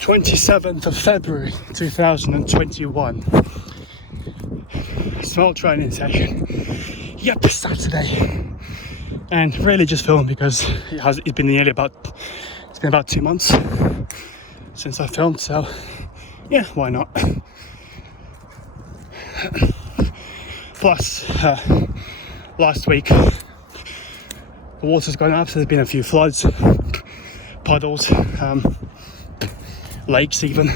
27th of February 2021. Small training session. Yep, Saturday. And really just filmed because it's been about 2 months since I filmed, so yeah, why not? Plus, last week the water's gone up, so there's been a few floods, puddles, lakes even.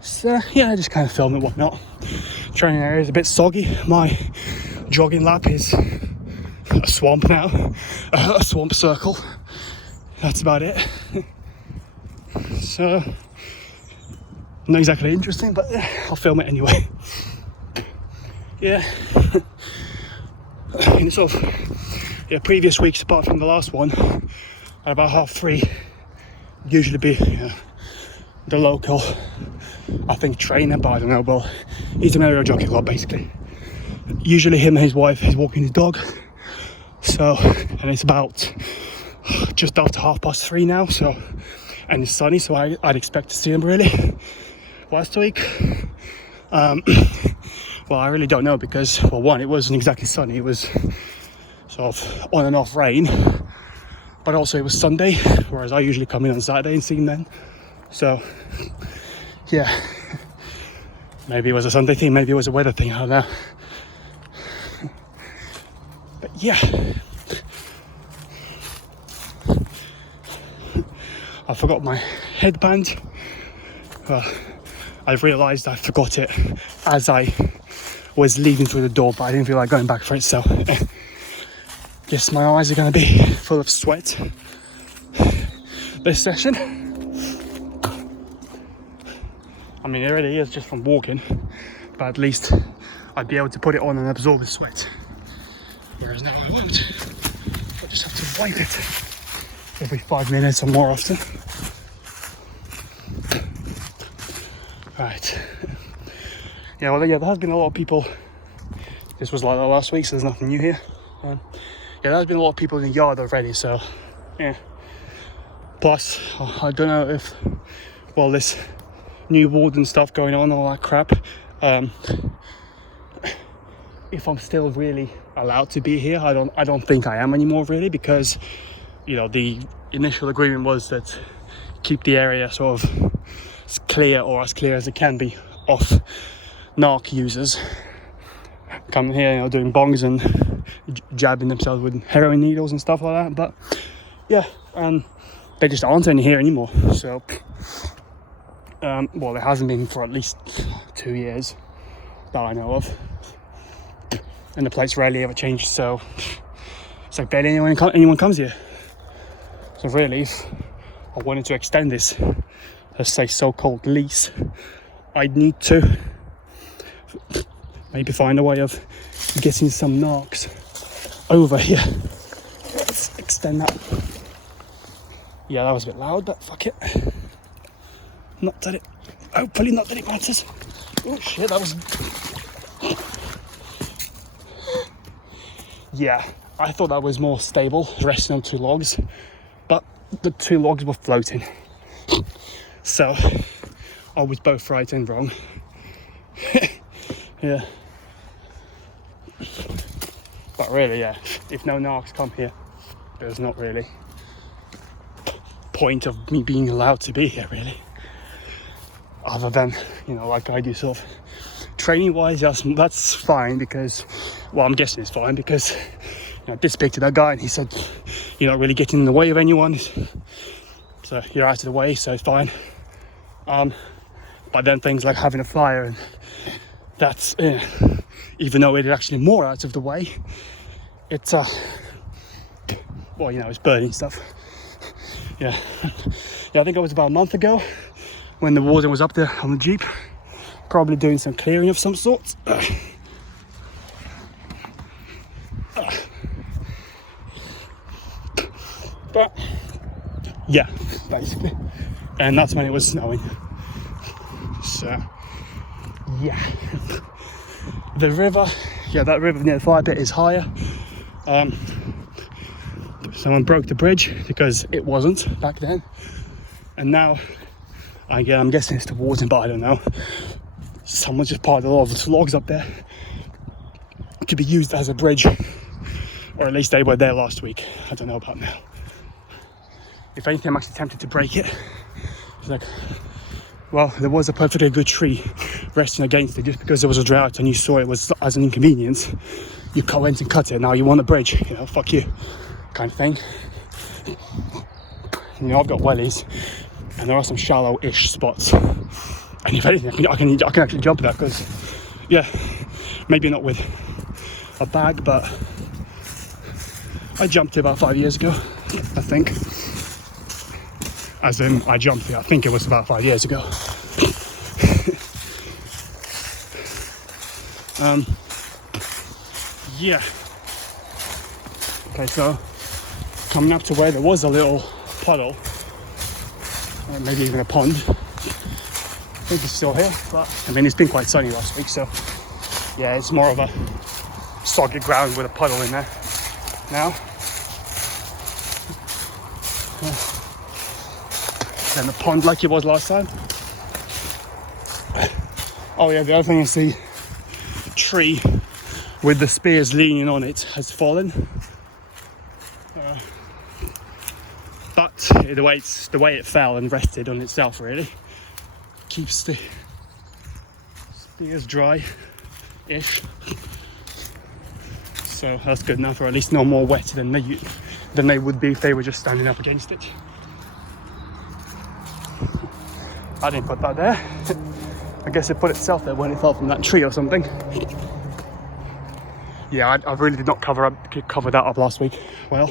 So yeah, I just kind of filmed it, whatnot. Training area is a bit soggy. My jogging lap is a swamp now, a swamp circle. That's about it. So not exactly interesting, but I'll film it anyway. Yeah. In sort of previous weeks, apart from the last one, at about 3:30, usually be the local, I think, trainer, but I don't know, but he's an area jockey club basically. Usually him and his wife is walking his dog. So, and it's about just after 3:30 now, so, and it's sunny, so I'd expect to see him really. Last week, well, I really don't know because, well, one, it wasn't exactly sunny, it was sort of on and off rain, but also it was Sunday, whereas I usually come in on Saturday and see him then. So, yeah, maybe it was a Sunday thing, maybe it was a weather thing, I don't know. But yeah, I forgot my headband. I've realised I forgot it as I was leaving through the door, but I didn't feel like going back for it, so guess my eyes are going to be full of sweat this session. I mean, it really is just from walking, but at least I'd be able to put it on and absorb the sweat. Whereas now I won't. I just have to wipe it every 5 minutes or more often. Right. Yeah, well, yeah, there has been a lot of people. This was like that last week, so there's nothing new here. Yeah, there's been a lot of people in the yard already, so yeah. Plus, I don't know if, well, this new warden stuff going on, all that crap, if I'm still really allowed to be here. I don't think I am anymore really, because the initial agreement was that keep the area sort of clear, or as clear as it can be, off narc users coming here, doing bongs and jabbing themselves with heroin needles and stuff like that. But yeah, they just aren't any here anymore. So well, it hasn't been for at least 2 years that I know of. And the place rarely ever changes, so it's like barely anyone comes here. So really, if I wanted to extend this, let's say, so-called lease, I'd need to maybe find a way of getting some narcs over here. Let's extend that. Yeah, that was a bit loud, but fuck it. Hopefully not that it matters. Oh shit, that was... Yeah, I thought that was more stable, resting on 2 logs, but the 2 logs were floating. So, I was both right and wrong. Yeah. But really, yeah, if no narcs come here, there's not really point of me being allowed to be here, really. Other than, like I do sort of training wise, that's fine, because, well, I'm guessing it's fine because I did speak to that guy and he said you're not really getting in the way of anyone, so you're out of the way, so it's fine. But then things like having a fire, and that's even though it's actually more out of the way, it's well, it's burning stuff. Yeah, I think it was about a month ago when the warden was up there on the Jeep, probably doing some clearing of some sort. But yeah, basically, and that's when it was snowing. So yeah, the river, that river near the fire pit is higher. Someone broke the bridge because it wasn't back then. And now, again, I'm guessing it's towards him, but I don't know. Someone just piled a lot of logs up there to be used as a bridge, or at least they were there last week. I don't know about now. If anything, I'm actually tempted to break it. It's like, well, there was a perfectly good tree resting against it. Just because there was a drought and you saw it was as an inconvenience, you went and cut it. Now you want a bridge, fuck you, kind of thing. I've got wellies, and there are some shallow-ish spots. And if anything, I can actually jump that because, yeah, maybe not with a bag, but I jumped it about 5 years ago, I think. As in, I jumped it, I think it was about 5 years ago. Yeah. Okay, so coming up to where there was a little puddle, or maybe even a pond. I think it's still here, but I mean, it's been quite sunny last week, so yeah, it's more of a soggy ground with a puddle in there now. Than the pond like it was last time. Oh yeah, the other thing is the tree with the spears leaning on it has fallen. But the way it fell and rested on itself really keeps the spears dry-ish. So that's good enough, or at least no more wet than they would be if they were just standing up against it. I didn't put that there. I guess it put itself there when it fell from that tree or something. Yeah, I really did not cover that up last week. Well,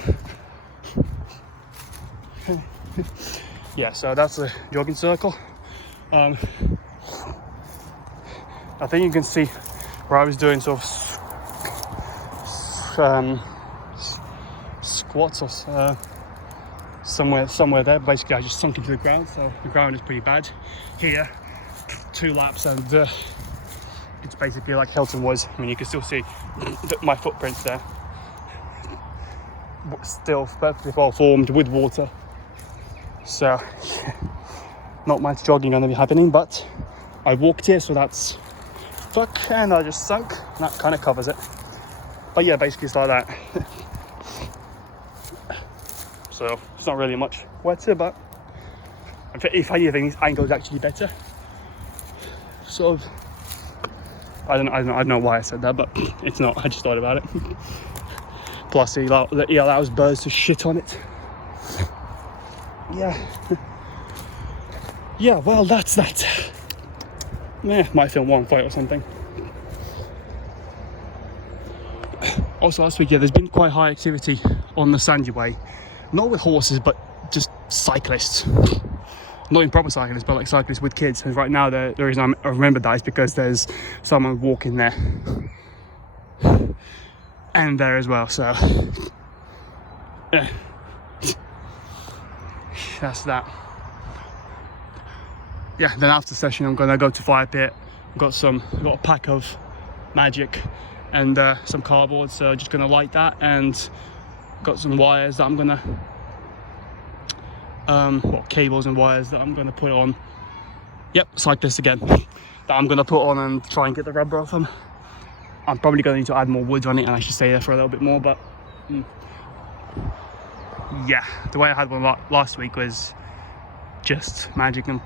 yeah, so that's a jogging circle. I think you can see where I was doing sort of squats or somewhere there. Basically, I just sunk into the ground, so the ground is pretty bad. Here, 2 laps, and it's basically like Hilton was. I mean, you can still see my footprints there. Still perfectly well formed with water. So, not much jogging going to be happening, but I walked here, so that's fuck, and I just sunk. And that kind of covers it. But yeah, basically it's like that. So it's not really much wetter, but if anything, this angle is actually better. Sort of. I don't know why I said that, but it's not. I just thought about it. Plus, he allows birds to shit on it. Yeah. Yeah. Well, that's that. Yeah, might film one fight or something. Also, last week, yeah, there's been quite high activity on the Sandy Way. Not with horses, but just cyclists. Not in proper cyclists, but like cyclists with kids. And right now, the reason I remember that is because there's someone walking there. And there as well, so... yeah. That's that. Yeah, then after session, I'm gonna go to fire pit. Got a pack of magic and some cardboard, so just gonna light that, and got some wires that I'm gonna cables and wires that I'm gonna put on. Yep, it's like this again, that I'm gonna put on and try and get the rubber off them. I'm probably gonna need to add more wood on it and actually stay there for a little bit more, but yeah, the way I had one last week was just magic and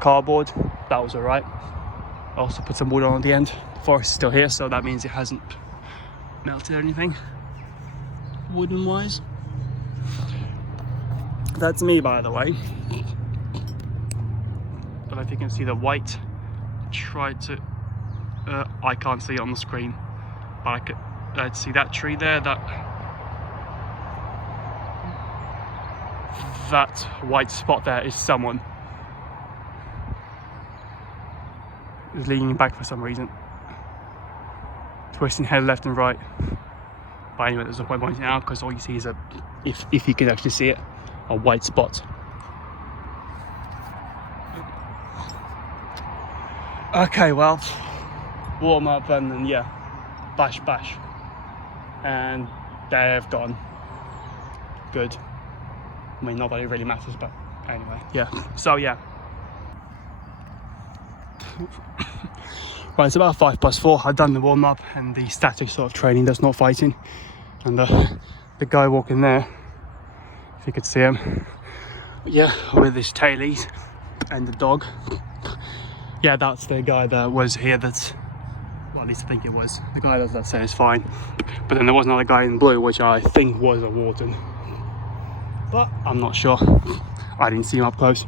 cardboard. That was alright. I also put some wood on at the end. The forest is still here, so that means it hasn't melted or anything wooden wise. That's me, by the way. But if you can see the white, try to I can't see it on the screen, but I could see that tree there, that white spot there is someone who's leaning back for some reason, twisting head left and right. But anyway, there's no point pointing it out because all you see is if you can actually see it, a white spot. Okay, well, warm up and then yeah, bash, and they've gone. Good. I mean, not that it really matters, but Anyway, yeah. So yeah. Right, it's about 4:05. I've done the warm up and the static sort of training. That's not fighting. And the guy walking there, if you could see him, yeah, with his tailies and the dog. Yeah, that's the guy that was here. That's, well, at least I think it was the guy that said it's fine. But then there was another guy in blue, which I think was a warden, but I'm not sure. I didn't see him up close.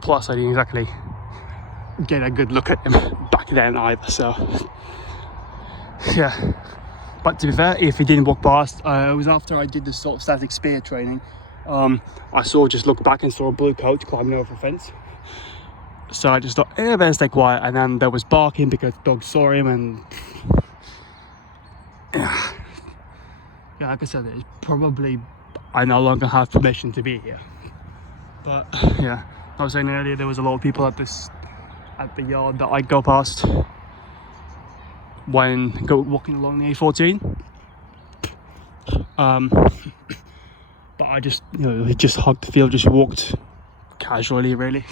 Plus, I didn't exactly get a good look at him back then either. So yeah. But to be fair, if he didn't walk past, it was after I did the sort of static spear training. I just looked back and saw a blue coat climbing over a fence. So I just thought, better stay quiet. And then there was barking because the dog saw him, and yeah, like I said, it's probably I no longer have permission to be here. But yeah, I was saying earlier there was a lot of people at the yard that I go past when walking along the A14. But I just, just hugged the field, just walked casually, really,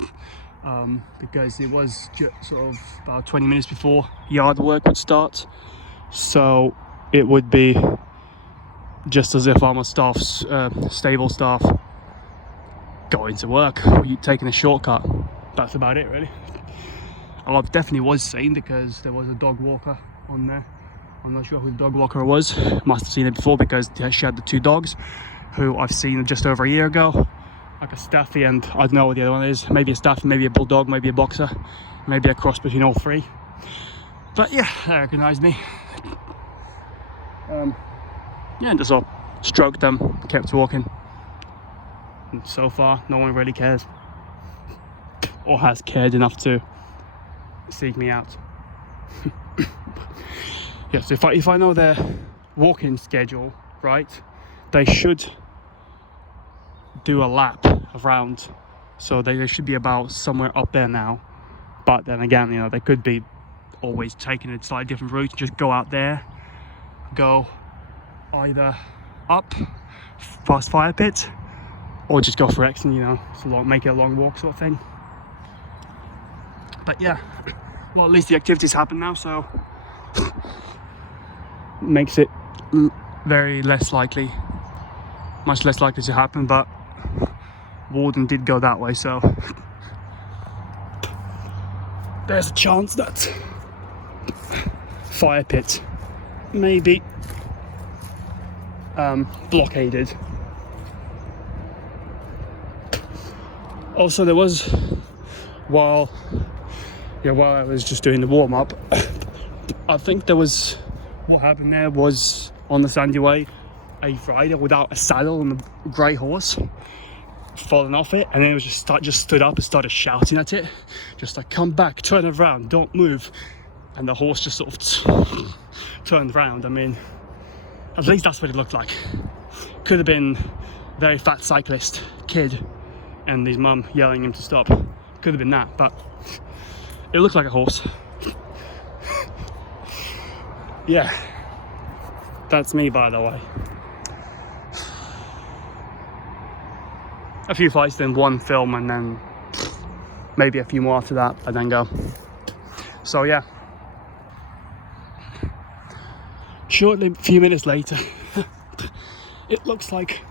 because it was just sort of about 20 minutes before yard work would start, so it would be just as if I'm a stable staff going to work, or you taking a shortcut. That's about it, really. I definitely was seen because there was a dog walker on there. I'm not sure who the dog walker was. Must have seen it before because she had the two dogs who I've seen just over a year ago, like a staffy and I don't know what the other one is. Maybe a staffy, maybe a bulldog, maybe a boxer, maybe a cross between all three. But yeah, they recognised me. Yeah, just all stroked them, kept walking. And so far, no one really cares, or has cared enough to seek me out. Yes, if I know their walking schedule right, they should do a lap around, so they should be about somewhere up there now. But then again, they could be always taking a slightly different route, just go out there, go either up past fire pit, or just go for X and make it a long walk sort of thing. But yeah, well, at least the activities happen now, so makes it much less likely to happen. But Warden did go that way, so there's a chance that fire pit may be blockaded. Also, there was, while I was just doing the warm-up, I think what happened there was, on the Sandy Way, a rider without a saddle on a grey horse fallen off it, and then it was just stood up and started shouting at it, just like, come back, turn around, don't move. And the horse just sort of turned around. I mean, at least that's what it looked like. Could have been a very fat cyclist kid and his mum yelling him to stop. Could have been that, but it looked like a horse. Yeah, that's me, by the way. A few fights, then one film, and then maybe a few more after that, and then go. So yeah. Shortly, a few minutes later, it looks like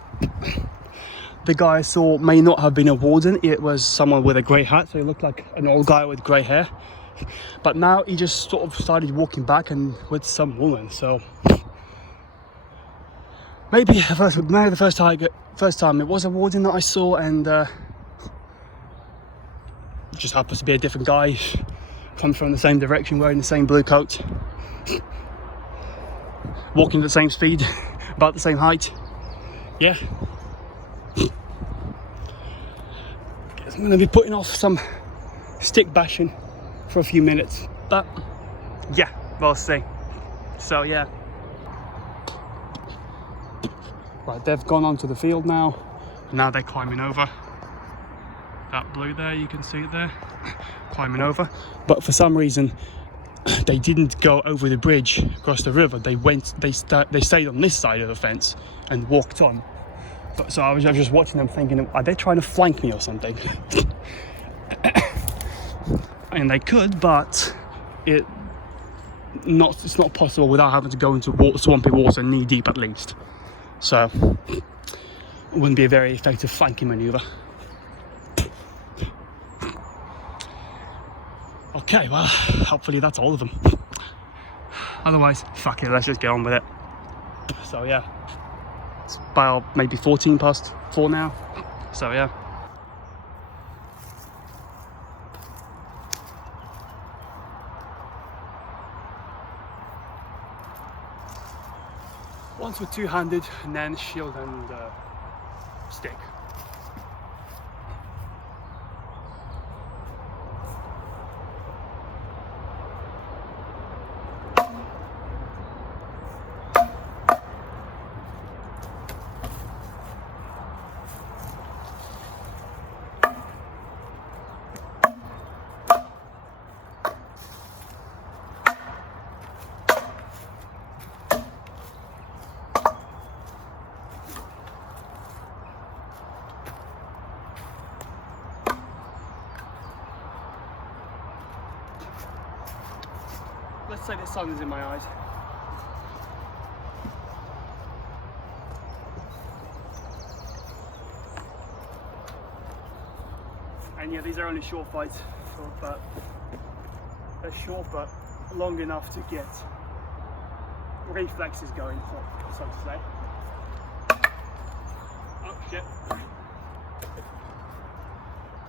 the guy I saw may not have been a warden. It was someone with a grey hat, so he looked like an old guy with grey hair. But now he just sort of started walking back and with some woman. So maybe the first time it was a warden that I saw, and it just happens to be a different guy coming from the same direction, wearing the same blue coat, walking at the same speed, about the same height. Yeah. Guess I'm going to be putting off some stick bashing for a few minutes, but yeah, we'll see. So yeah. Right, they've gone onto the field now. Now they're climbing over. That blue there, you can see it there, climbing over. But for some reason, they didn't go over the bridge across the river. They stayed on this side of the fence and walked on. So I was just watching them thinking, are they trying to flank me or something? I mean, they could, but it's not possible without having to go into swampy water knee deep at least. So it wouldn't be a very effective flanking maneuver. Okay, well, hopefully that's all of them. Otherwise, fuck it, let's just get on with it. So yeah, it's about maybe 14 past 4 now. So yeah. Once with two-handed, and then shield and stick. Let's say the sun is in my eyes. And yeah, these are only short fights, but they're short but long enough to get reflexes going, so to say. Oh shit.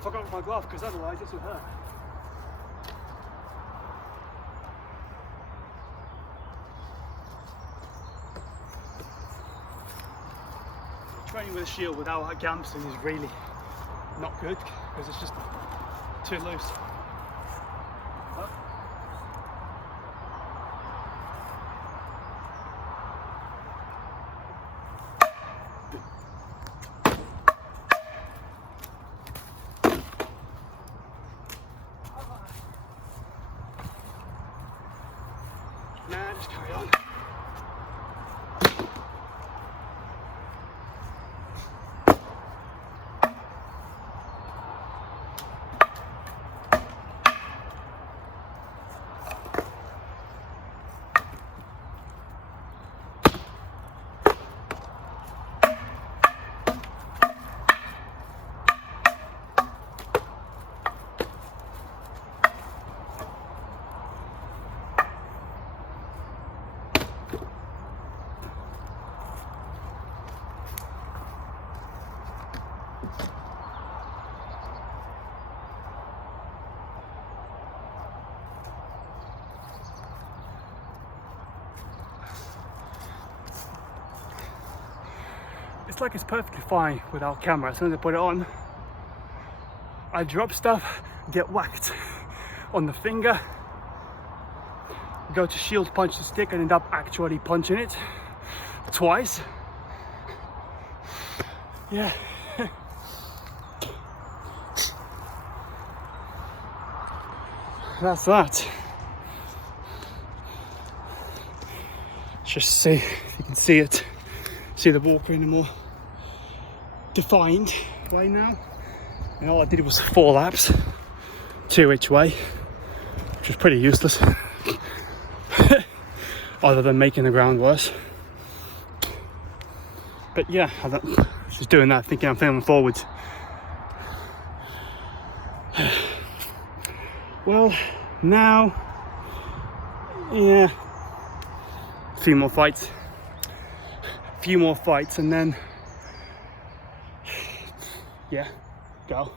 Forgot my glove, because otherwise this would hurt. Training with a shield without a gamson is really not good because it's just too loose. Oh. Nah, just carry on. It's like it's perfectly fine without camera. As soon as I put it on, I drop stuff, get whacked on the finger, go to shield punch the stick and end up actually punching it twice. Yeah. That's that. Just see if you can see it. See the walker in a more defined way now. And all I did was 4 laps, 2 each way, which was pretty useless. Other than making the ground worse. But yeah, just doing that, thinking I'm filming forwards. Well, now, yeah, a few more fights, and then, yeah, go.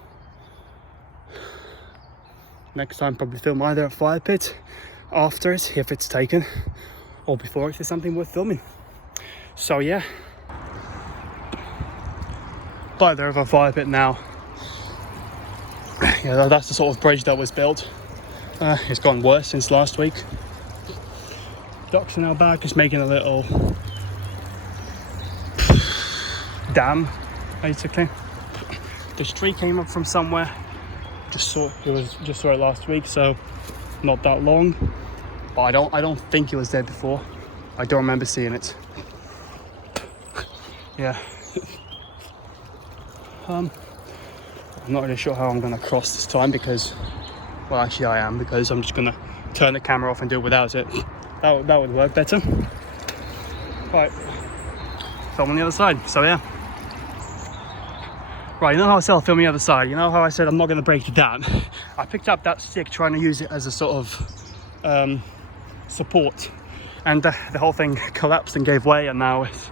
Next time, probably film either at fire pit, after it, if it's taken, or before it, if there's something worth filming. So yeah, by the river fire pit now. Yeah, that's the sort of bridge that was built. It's gone worse since last week. Docks are now back. It's making a little dam, basically. This tree came up from somewhere. Just saw it last week, so not that long. But I don't think it was there before. I don't remember seeing it. Yeah. I'm not really sure how I'm going to cross this time because, well, actually I am, because I'm just going to turn the camera off and do it without it. That would work better. Right, so I'm on the other side, so yeah. Right, you know how I said I'll film the other side? You know how I said I'm not going to break it down? I picked up that stick trying to use it as a sort of support, and the whole thing collapsed and gave way, and now it's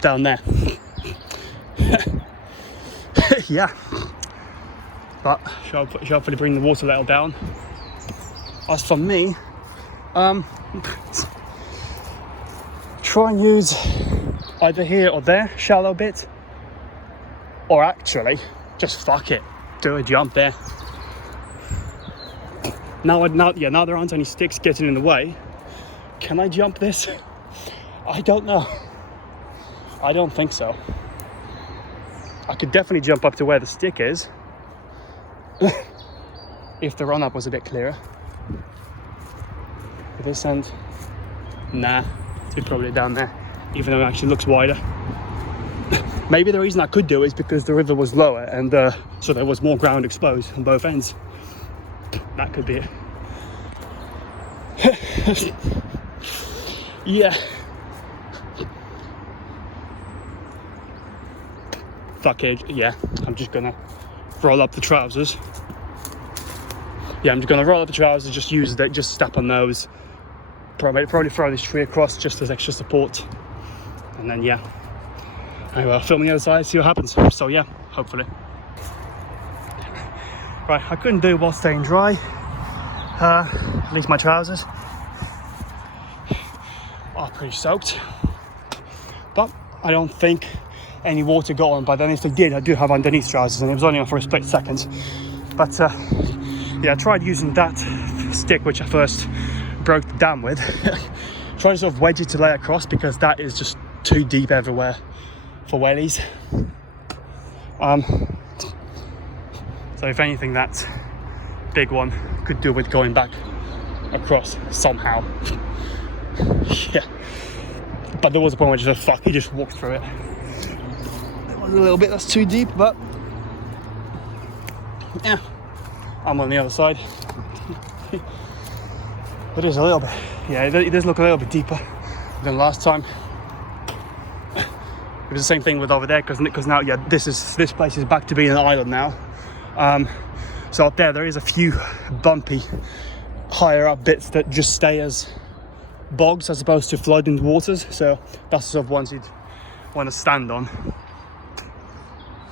down there. Yeah, but shall hopefully bring the water level down. As for me, try and use either here or there, shallow bit, or actually just fuck it, do a jump there. Now there aren't any sticks getting in the way. Can I jump this? I don't know. I don't think so. I could definitely jump up to where the stick is if the run up was a bit clearer. This end, nah, it's probably down there, even though it actually looks wider. Maybe the reason I could do it is because the river was lower, and so there was more ground exposed on both ends. That could be it. Yeah. Fuck it, yeah. I'm just gonna roll up the trousers. Yeah, I'm just gonna roll up the trousers, just use that, just step on those. Probably throw this tree across just as extra support. And then, yeah. Anyway, I'll film the other side, see what happens. So, yeah, hopefully. Right, I couldn't do it while staying dry. At least my trousers are pretty soaked. But I don't think any water got on. But then if they did, I do have underneath trousers, and it was only on for a split second. But, yeah, I tried using that stick, which I first broke the dam with. Try to sort of wedge it to lay across, because that is just too deep everywhere for wellies. So if anything, that big one could do with going back across somehow. Yeah, but there was a point where just fuck, he just walked through it. There was a little bit that's too deep, but yeah, I'm on the other side. It is a little bit, yeah, it does look a little bit deeper than last time. It was the same thing with over there, because now, yeah, this place is back to being an island now. So up there is a few bumpy, higher up bits that just stay as bogs as opposed to flooding waters. So that's the sort of ones you'd want to stand on.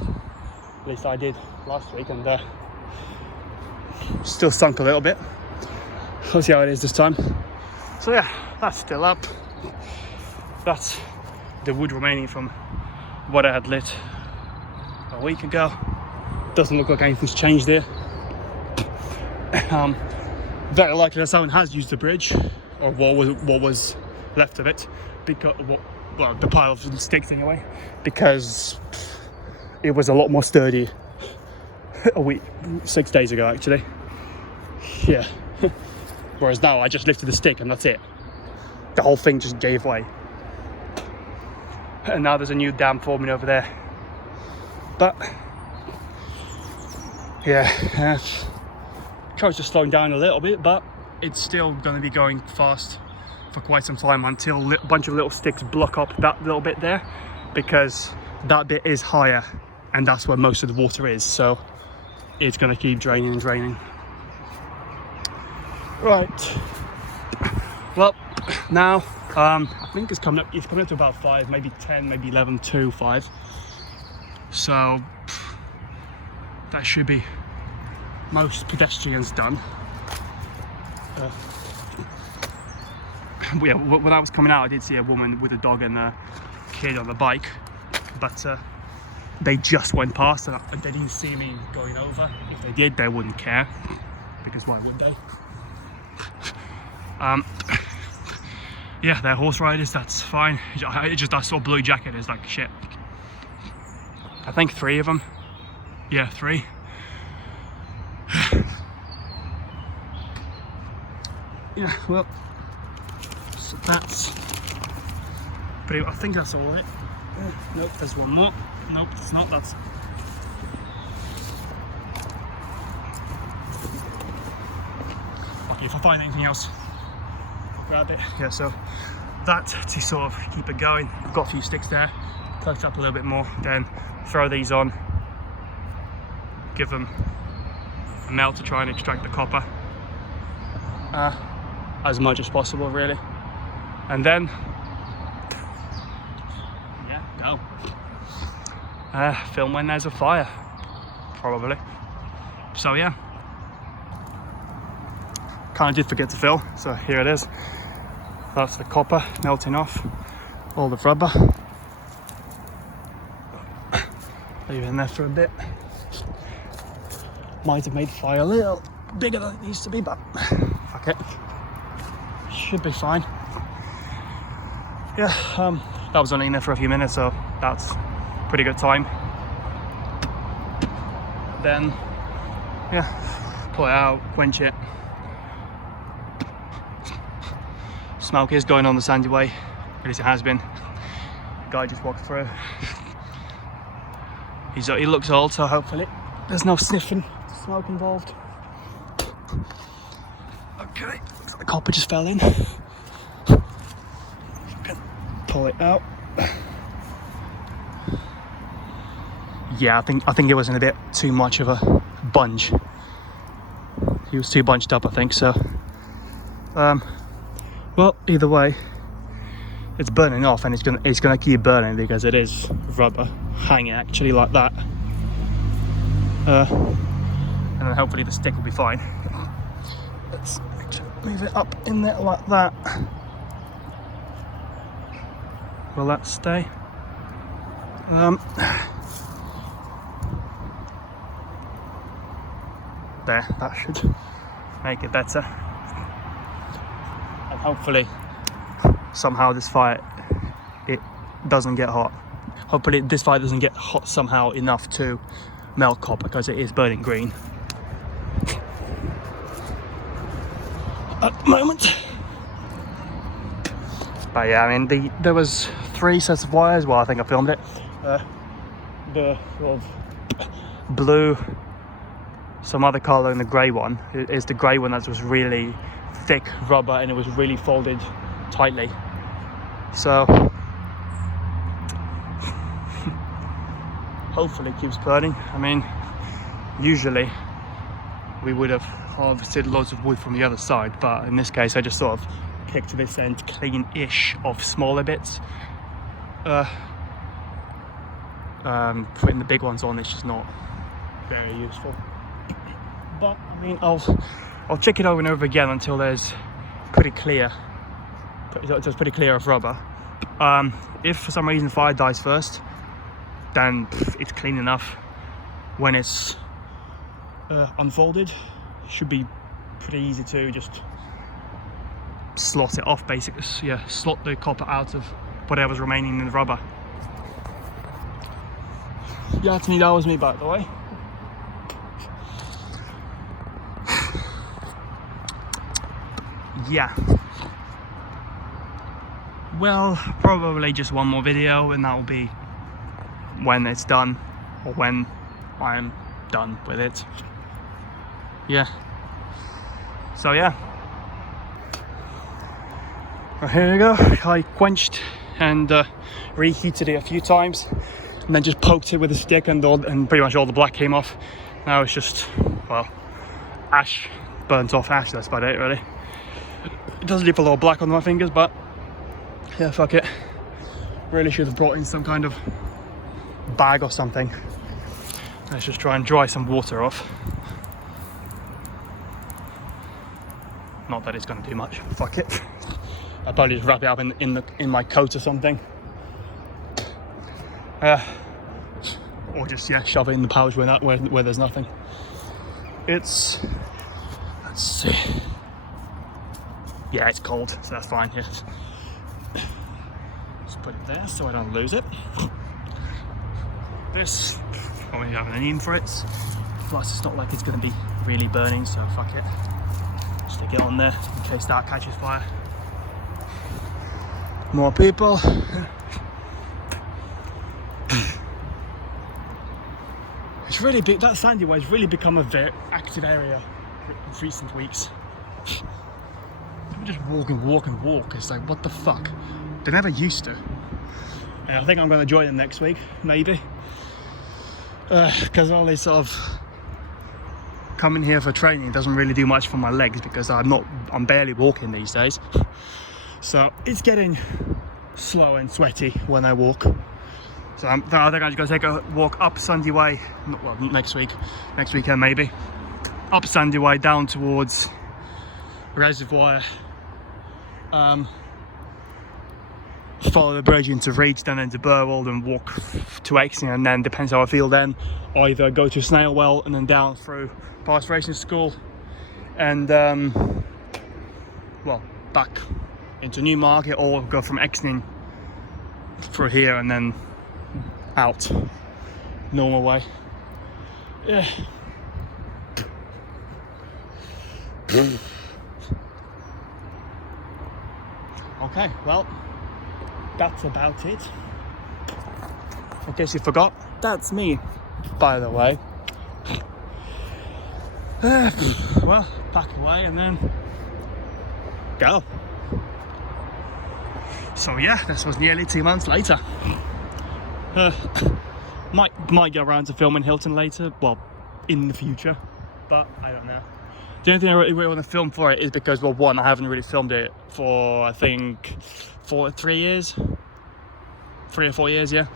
At least I did last week, and still sunk a little bit. We'll see how it is this time. So yeah, that's still up. That's the wood remaining from what I had lit a week ago. Doesn't look like anything's changed there. Very likely that someone has used the bridge, or what was left of it, because, well, the pile of sticks anyway, because it was a lot more sturdy 6 days ago actually. Yeah. Whereas now I just lifted the stick and that's it. The whole thing just gave way. And now there's a new dam forming over there. But yeah, car's just slowing down a little bit, but it's still going to be going fast for quite some time until a bunch of little sticks block up that little bit there, because that bit is higher and that's where most of the water is, so it's going to keep draining and draining. Right, well, now I think it's coming up to about 5, maybe 10, maybe 11 to 5, so that should be most pedestrians done. Yeah, when I was coming out, I did see a woman with a dog and a kid on the bike, but they just went past and they didn't see me going over. If they did, they wouldn't care, because why would they? Yeah, they're horse riders, that's fine. I saw blue jacketers like shit. I think 3 of them. Yeah, 3. Yeah, well, so that's pretty, I think that's all of it. Nope, there's one more. Nope, it's not. That's if I find anything else, I'll grab it. Yeah, so that to sort of keep it going. I've got a few sticks there, collect up a little bit more, then throw these on, give them a melt to try and extract the copper as much as possible, really, and then yeah, go. Film when there's a fire, probably. So yeah, kind of did forget to film, so here it is. That's the copper melting off all the rubber. Leave it in there for a bit. Might have made the fire a little bigger than it needs to be, but fuck it. Should be fine. Yeah, that was only in there for a few minutes, so that's pretty good time. Then, yeah, pull it out, quench it. Smoke is going on the sandy way, at least it has been. Guy just walked through. He looks old, so hopefully there's no sniffing smoke involved. Okay, so the copper just fell in. Pull it out. Yeah, I think it was in a bit too much of a bunch. He was too bunched up, I think, so. Well, either way, it's burning off, and it's gonna keep burning because it is rubber hanging actually like that. And then hopefully the stick will be fine. Let's move it up in there like that. Will that stay? There, that should make it better. And hopefully somehow this fire, it doesn't get hot. Hopefully this fire doesn't get hot somehow enough to melt copper, because it is burning green at the moment. But yeah, I mean, there was 3 sets of wires. Well, I think I filmed it. The sort of blue, some other colour, and the grey one is the grey one that was really thick rubber and it was really folded tightly. So hopefully it keeps burning. I mean, usually we would have harvested loads of wood from the other side, but in this case I just sort of picked this end clean-ish of smaller bits. Putting the big ones on is just not very useful. But I mean, I'll check it over and over again until there's pretty clear of rubber. If for some reason fire dies first, then it's clean enough. When it's unfolded, it should be pretty easy to just slot it off, basically. Yeah, slot the copper out of whatever's remaining in the rubber. Yeah, to me that was me, by the way. Yeah. Well, probably just one more video, and that will be when it's done, or when I'm done with it. Yeah. So yeah. Well, here we go. I quenched and reheated it a few times, and then just poked it with a stick, and pretty much all the black came off. Now it's just, well, ash, burnt off ash. That's about it, really. It does leave a little black on my fingers, but yeah, fuck it. Really should have brought in some kind of bag or something. Let's just try and dry some water off. Not that it's going to do much. Fuck it. I'll probably just wrap it up in my coat or something. Or just shove it in the pouch where there's nothing. Let's see. Yeah, it's cold, so that's fine. Yeah. Just put it there so I don't lose it. This, I don't have any need for it. Plus, it's not like it's going to be really burning, so fuck it. Stick it on there in case that catches fire. More people. It's really big. That sandy way has really become a very active area in recent weeks. People just walk and walk and walk. It's like, what the fuck? They never used to. And I think I'm going to join them next week, maybe. Because all this sort of coming here for training doesn't really do much for my legs, because I'm barely walking these days. So it's getting slow and sweaty when I walk. So I think I'm just going to take a walk up Sunday Way, well, next weekend maybe. Up Sunday Way down towards Reservoir. Follow the bridge into Reach, then into Burwell, and walk to Exing, and then depends how I feel then, either go to Snailwell and then down through past racing school and well, back into Newmarket, or go from Exning through here and then out normal way. Yeah. Okay, well, that's about it. In case you forgot, that's me, by the way. Well, pack away and then go. So yeah, this was nearly 2 months later. Might get around to filming Hilton later, well, in the future, but I don't know. The only thing I really want to film for it is because, well, one, I haven't really filmed it for, I think, 3 or 4 years, yeah.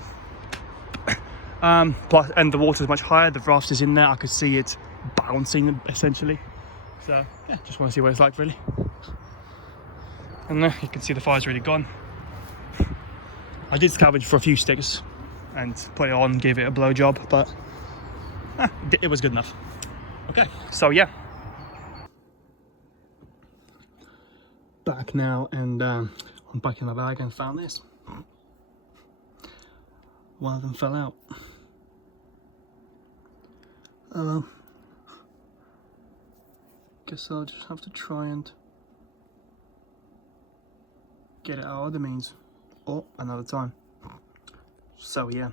Plus, and the water's much higher, the raft is in there, I could see it bouncing, essentially. So, yeah, just want to see what it's like, really. And there, you can see the fire's really gone. I did scavenge for a few sticks and put it on, gave it a blow job, but it was good enough. Okay, so yeah. Back now, and I'm back in my bag and found this. One of them fell out. Oh well. Guess I'll just have to try and get it out other means, or another time. So yeah.